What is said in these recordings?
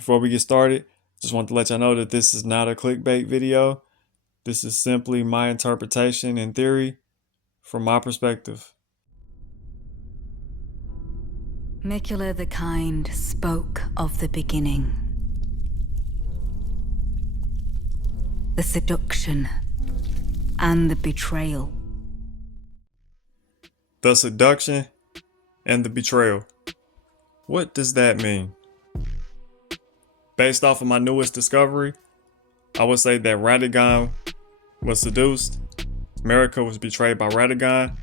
Before we get started, just want to let y'all know that this is not a clickbait video. This is simply my interpretation and theory from my perspective. Mikula the Kind spoke of the beginning. The seduction and the betrayal. The seduction and the betrayal. What does that mean? Based off of my newest discovery, I would say that Radagon was seduced, Marika was betrayed by Radagon,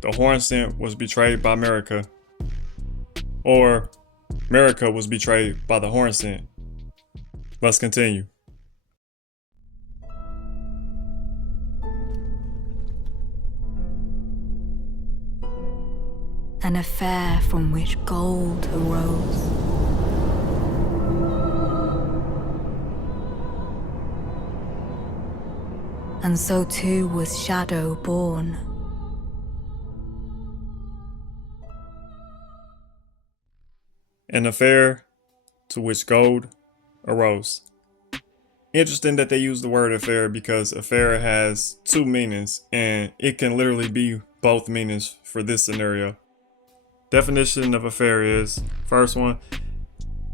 the Horn Scent was betrayed by Marika, or Marika was betrayed by the Horn Scent. Let's continue. An affair from which gold arose. And so too was Shadow born. An affair to which gold arose. Interesting that they use the word affair because affair has two meanings and it can literally be both meanings for this scenario. Definition of affair is, first one,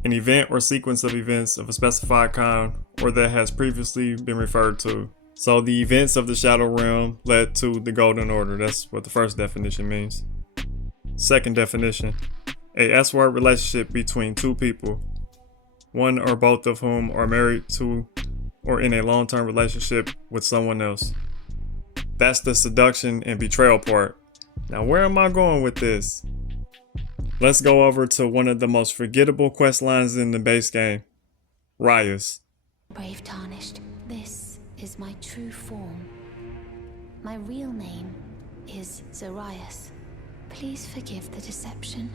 an event or sequence of events of a specified kind or that has previously been referred to. So the events of the Shadow Realm led to the Golden Order. That's what the first definition means. Second definition, a S-word relationship between two people, one or both of whom are married to or in a long-term relationship with someone else. That's the seduction and betrayal part. Now where am I going with this? Let's go over to one of the most forgettable quest lines in the base game, Raya's. Brave Tarnished, this is my true form. My real name is Zarias. Please forgive the deception.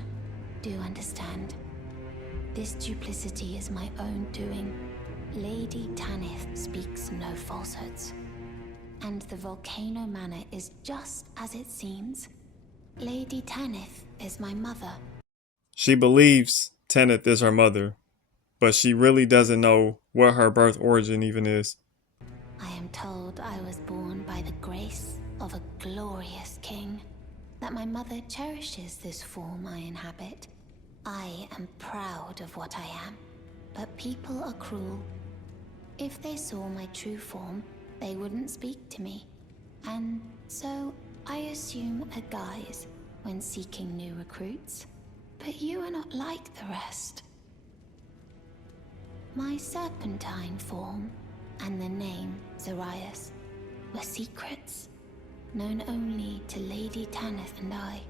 Do understand. This duplicity is my own doing. Lady Tanith speaks no falsehoods. And the Volcano Manor is just as it seems. Lady Tanith is my mother. She believes Tanith is her mother, but she really doesn't know what her birth origin even is. I am told I was born by the grace of a glorious king, that my mother cherishes this form I inhabit. I am proud of what I am, but people are cruel. If they saw my true form, they wouldn't speak to me, and so I assume a guise when seeking new recruits. But you are not like the rest. My serpentine form and the name Zarias were secrets, known only to Lady Tanith and I.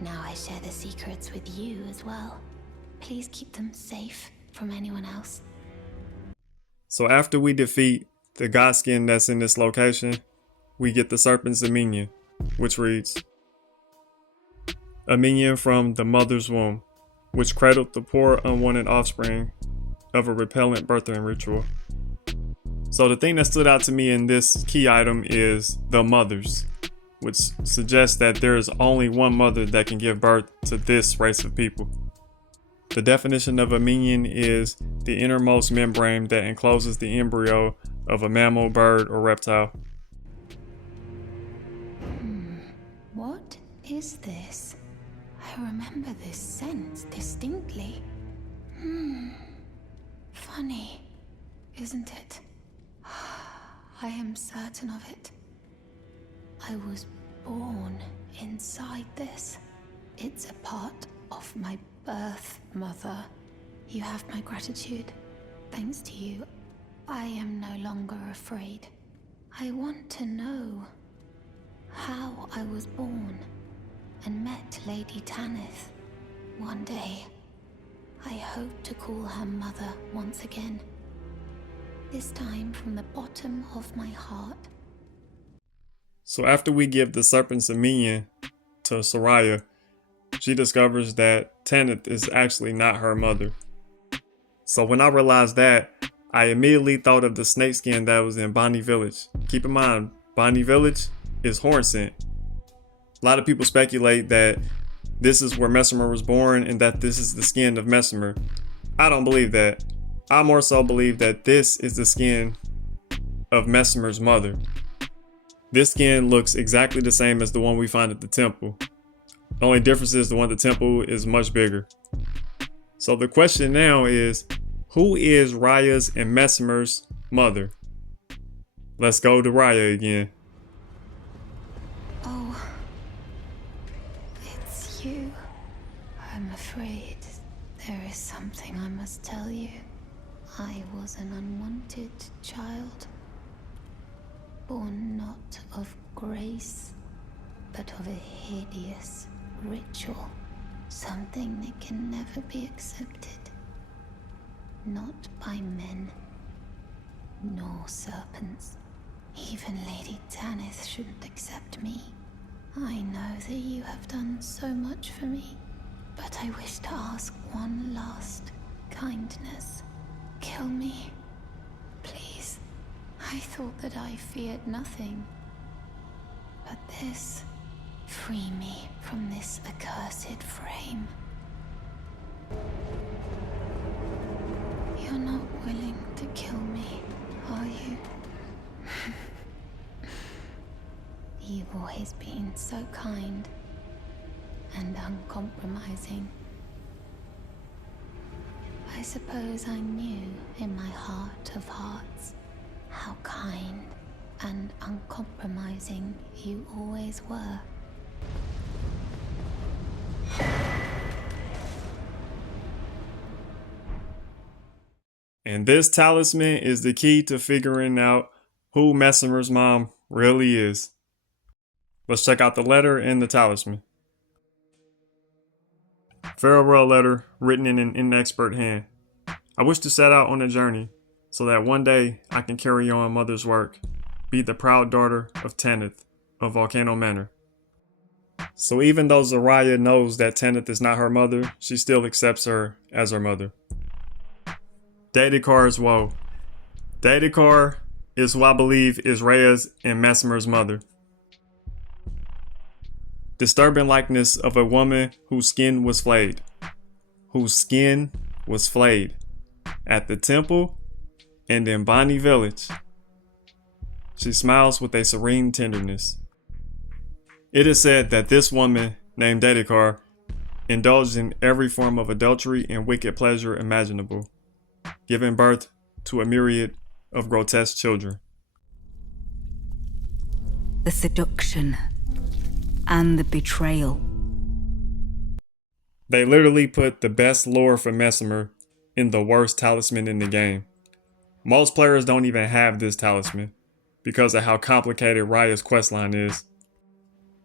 Now I share the secrets with you as well. Please keep them safe from anyone else. So after we defeat the godskin that's in this location, we get the Serpent's Dominion, which reads, a minion from the mother's womb, which cradled the poor unwanted offspring of a repellent birthing ritual. So the thing that stood out to me in this key item is the mothers, which suggests that there is only one mother that can give birth to this race of people. The definition of a minion is the innermost membrane that encloses the embryo of a mammal, bird, or reptile. What is this? I remember this scent distinctly. Funny, isn't it? I am certain of it. I was born inside this. It's a part of my birth, Mother. You have my gratitude. Thanks to you, I am no longer afraid. I want to know how I was born and met Lady Tanith. One day, I hope to call her mother once again. This time from the bottom of my heart. So after we give the Serpent's Dominion to Soraya, she discovers that Tanith is actually not her mother. So when I realized that, I immediately thought of the snakeskin that was in Bonnie Village. Keep in mind, Bonnie Village is Horn Scent. A lot of people speculate that this is where Messmer was born and that this is the skin of Messmer. I don't believe that. I more so believe that this is the skin of Messmer's mother. This skin looks exactly the same as the one we find at the temple. The only difference is the one at the temple is much bigger. So the question now is, who is Raya's and Messmer's mother? Let's go to Raya again. Oh, it's you. I'm afraid there is something I must tell you. I was an unwanted child, born not of grace, but of a hideous ritual, something that can never be accepted. Not by men, nor serpents. Even Lady Tanith shouldn't accept me. I know that you have done so much for me, but I wish to ask one last kindness. Kill me, please. I thought that I feared nothing. But this, free me from this accursed frame. You're not willing to kill me, are you? You've always been so kind and uncompromising. I suppose I knew in my heart of hearts how kind and uncompromising you always were. And this talisman is the key to figuring out who Messmer's mom really is. Let's check out the letter and the talisman. Farewell letter written in an inexpert hand. I wish to set out on a journey so that one day I can carry on mother's work, be the proud daughter of Tanith of Volcano Manor. So even though Zaraya knows that Tanith is not her mother, she still accepts her as her mother. Daedalkar's woe. Daedalkar is who I believe is Rhea's and Messmer's mother. Disturbing likeness of a woman whose skin was flayed. Whose skin was flayed at the temple and in Bonnie Village. She smiles with a serene tenderness. It is said that this woman, named Daedalkar, indulged in every form of adultery and wicked pleasure imaginable, giving birth to a myriad of grotesque children. The seduction and the betrayal. They literally put the best lore for Messmer in the worst talisman in the game. Most players don't even have this talisman because of how complicated Raya's questline is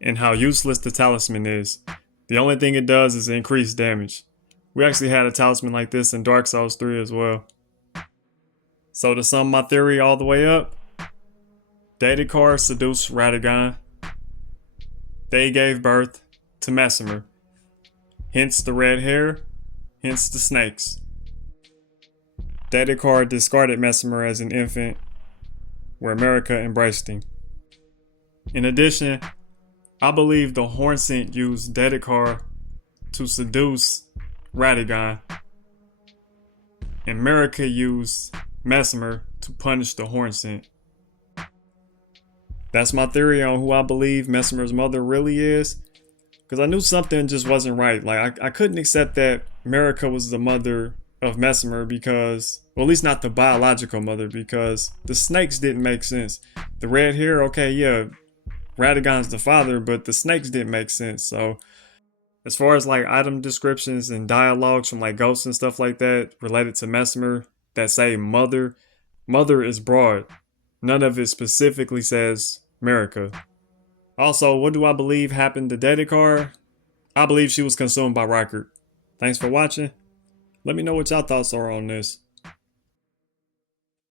and how useless the talisman is. The only thing it does is increase damage. We actually had a talisman like this in Dark Souls 3 as well. So to sum my theory all the way up, Daedalkar seduced Radagon. They gave birth to Messmer. Hence the red hair, hence the snakes. Daedalkar discarded Messmer as an infant, where Marika embraced him. In addition, I believe the Hornsent used Daedalkar to seduce Radagon, and Marika used Messmer to punish the Hornsent. That's my theory on who I believe Messmer's mother really is. Because I knew something just wasn't right. Like, I couldn't accept that Marika was the mother of Messmer because, well, at least not the biological mother, because the snakes didn't make sense. The red hair, okay, yeah, Radagon's the father, but the snakes didn't make sense. So, as far as like item descriptions and dialogues from like ghosts and stuff like that related to Messmer that say mother, mother is broad. None of it specifically says Marika. Also, what do I believe happened to Daedalkar? I believe she was consumed by Rykard. Thanks for watching. Let me know what y'all thoughts are on this.